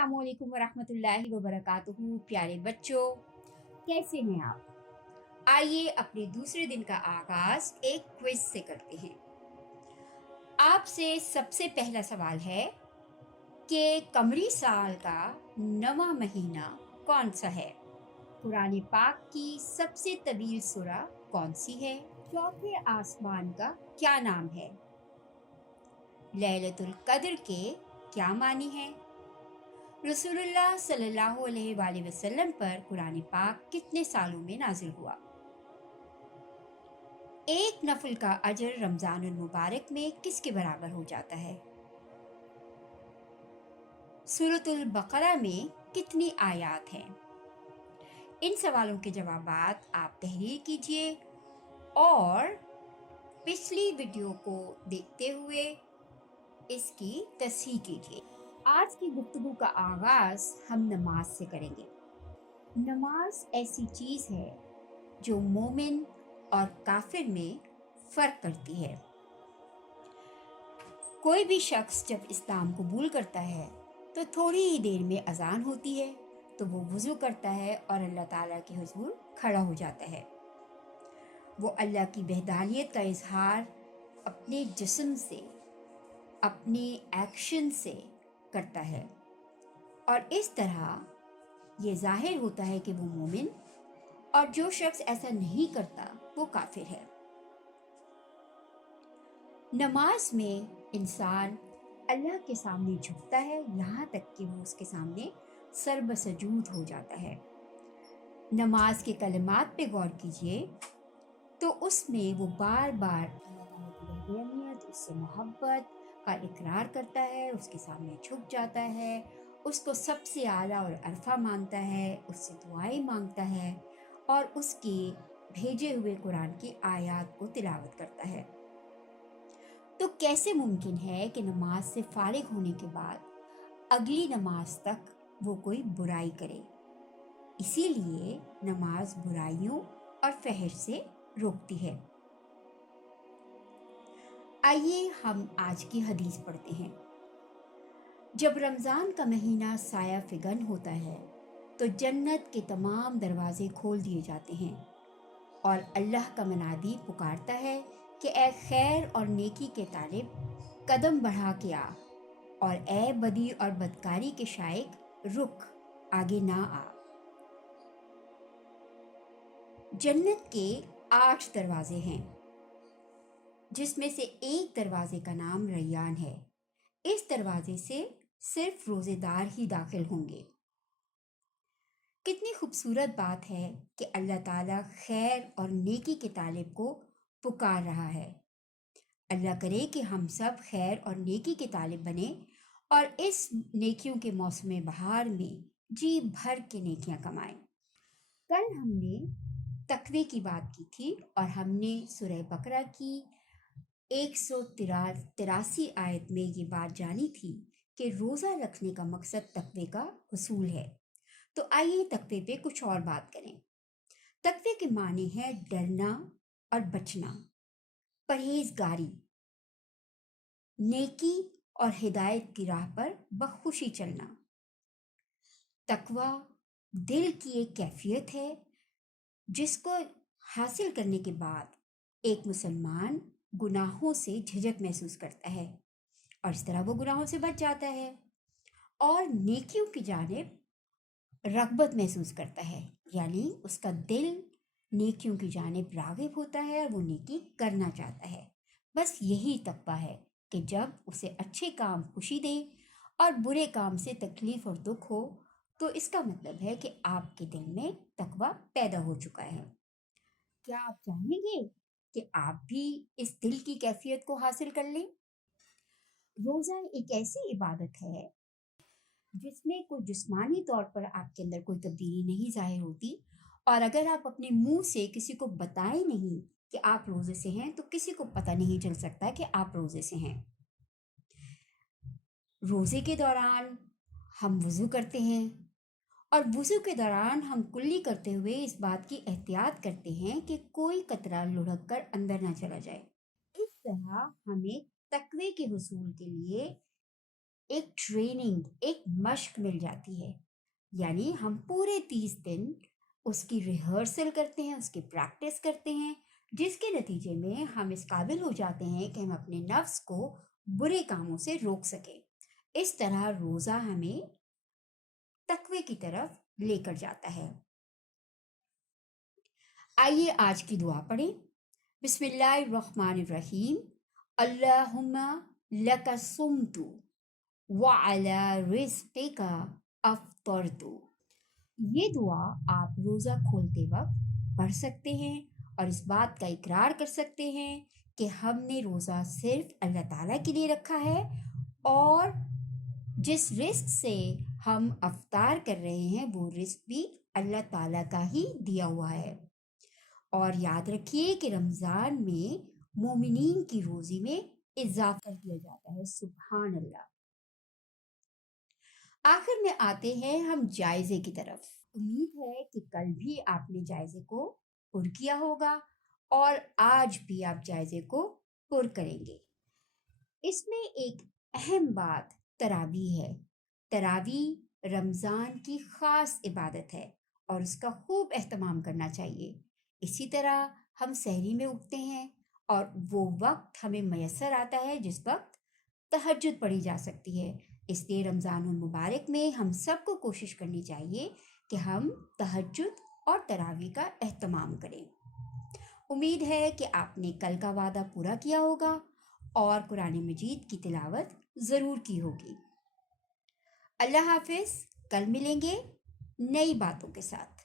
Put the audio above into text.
अस्सलामुअलैकुम वरहमतुल्लाहि वबरकातुहू। प्यारे बच्चों, कैसे हैं आप? आइए अपने दूसरे दिन का आगाज एक क्विज से करते हैं। आपसे सबसे पहला सवाल है कि कमरी साल का 9वां महीना कौन सा है? कुरान पाक की सबसे तवील सूरा कौन सी है? चौथे आसमान का क्या नाम है? लैलतुल कद्र के क्या मानी है? रसूलुल्लाह सल्लल्लाहु अलैहि वसल्लम पर कुरान पाक कितने सालों में नाजिल हुआ? एक नफल का अजर रमजानुल मुबारक में किसके बराबर हो जाता है? सूरतुल बकरा में कितनी आयात हैं? इन सवालों के जवाब आप तहरीर कीजिए और पिछली वीडियो को देखते हुए इसकी तस्हीह कीजिए। आज की गुफ्तगू का आगाज हम नमाज से करेंगे। नमाज ऐसी चीज है जो मोमिन और काफिर में फर्क करती है। कोई भी शख्स जब इस्लाम कबूल करता है तो थोड़ी ही देर में अजान होती है तो वो वुज़ू करता है और अल्लाह ताला के हुज़ूर खड़ा हो जाता है। वो अल्लाह की वहदानियत का इजहार अपने जिस्म से, अपने एक्शन से करता है और इस तरह ये जाहिर होता है कि वो मोमिन, और जो शख्स ऐसा नहीं करता वो काफिर है। नमाज में इंसान अल्लाह के सामने झुकता है, यहाँ तक कि वो उसके सामने सरबसजूद हो जाता है। नमाज के कलिमात पे गौर कीजिए तो उसमें वो बार बार अल्लाह ताला की वहदानियत, उससे मोहब्बत का इकरार करता है, उसके सामने झुक जाता है, उसको सबसे आला और अरफा मानता है, उससे दुआएं मांगता है और उसके भेजे हुए कुरान की आयत को तिलावत करता है। तो कैसे मुमकिन है कि नमाज से फारिग होने के बाद अगली नमाज तक वो कोई बुराई करे? इसीलिए नमाज बुराइयों और फहश से रोकती है। आइए हम आज की हदीस पढ़ते हैं। जब रमज़ान का महीना साया फिगन होता है तो जन्नत के तमाम दरवाजे खोल दिए जाते हैं और अल्लाह का मनादी पुकारता है कि ए खैर और नेकी के तालिब, कदम बढ़ा के आ, और ए बदी और बदकारी के शाइक, रुक, आगे ना आ। जन्नत के 8 दरवाजे हैं जिसमें से एक दरवाजे का नाम रैयान है। इस दरवाजे से सिर्फ रोजेदार ही दाखिल होंगे। कितनी खूबसूरत बात है कि अल्लाह ताला खैर और नेकी के तालिब को पुकार रहा है। अल्लाह करे कि हम सब खैर और नेकी के तालिब बने और इस नेकियों के मौसम बहार में जी भर के नेकियां कमाएं। कल हमने तकवे की बात की थी और हमने सूरह बकरा की 183 आयत में ये बात जानी थी कि रोज़ा रखने का मकसद तकवे का हुसूल है। तो आइए तकवे पे कुछ और बात करें। तकवे के माने हैं डरना और बचना, परहेजगारी, नेकी और हिदायत की राह पर बखुशी चलना। तकवा दिल की एक कैफियत है जिसको हासिल करने के बाद एक मुसलमान गुनाहों से झिझक महसूस करता है और इस तरह वो गुनाहों से बच जाता है और नेकियों की जानिब रग़बत महसूस करता है, यानी उसका दिल नेकियों की जानिब राग़िब होता है और वो नेकी करना चाहता है। बस यही तकवा है कि जब उसे अच्छे काम खुशी दे और बुरे काम से तकलीफ और दुख हो तो इसका मतलब है कि आपके दिल में तकवा पैदा हो चुका है। क्या आप चाहेंगे कि आप भी इस दिल की कैफियत को हासिल कर लें? रोज़ा एक ऐसी इबादत है जिसमें कोई जिस्मानी तौर पर आपके अंदर कोई तब्दीली नहीं ज़ाहिर होती, और अगर आप अपने मुंह से किसी को बताएं नहीं कि आप रोज़े से हैं तो किसी को पता नहीं चल सकता कि आप रोज़े से हैं। रोज़े के दौरान हम वज़ू करते हैं और वज़ू के दौरान हम कुल्ली करते हुए इस बात की एहतियात करते हैं कि कोई कतरा लुढ़क कर अंदर ना चला जाए। इस तरह हमें तकवे के हुसूल के लिए ایک ٹریننگ، ایک مشق مل جاتی ہے، یعنی ہم پورے 30 دن اس کی ریہرسل کرتے ہیں، اس کی پریکٹس کرتے ہیں، جس کے نتیجے میں ہم اس قابل ہو جاتے ہیں کہ ہم اپنے نفس کو برے کاموں سے روک سکیں۔ اس طرح روزہ ہمیں تقوی کی طرف لے کر جاتا ہے۔ آئیے آج کی دعا پڑھیں۔ بسم اللہ الرحمن الرحیم۔ اللہم لک صمت وعلی رزقک افطرت۔ یہ دعا آپ روزہ کھولتے وقت پڑھ سکتے ہیں اور اس بات کا اقرار کر سکتے ہیں کہ ہم نے روزہ صرف اللہ تعالیٰ کے لیے رکھا ہے، اور جس رزق سے ہم افطار کر رہے ہیں وہ رزق بھی اللہ تعالیٰ کا ہی دیا ہوا ہے۔ اور یاد رکھیے کہ رمضان میں مومنین کی روزی میں اضافہ کر دیا جاتا ہے، سبحان اللہ۔ آخر میں آتے ہیں ہم جائزے کی طرف۔ امید ہے کہ کل بھی آپ نے جائزے کو پر کیا ہوگا اور آج بھی آپ جائزے کو پر کریں گے۔ اس میں ایک اہم بات تراویح ہے۔ تراویح رمضان کی خاص عبادت ہے اور اس کا خوب اہتمام کرنا چاہیے۔ اسی طرح ہم سحری میں اٹھتے ہیں اور وہ وقت ہمیں میسر آتا ہے جس وقت تہجد پڑھی جا سکتی ہے۔ اس لیے رمضان المبارک میں ہم سب کو کوشش کرنی چاہیے کہ ہم تہجد اور تراویح کا اہتمام کریں۔ امید ہے کہ آپ نے کل کا وعدہ پورا کیا ہوگا اور قرآن مجید کی تلاوت ضرور کی ہوگی۔ اللہ حافظ، کل ملیں گے نئی باتوں کے ساتھ۔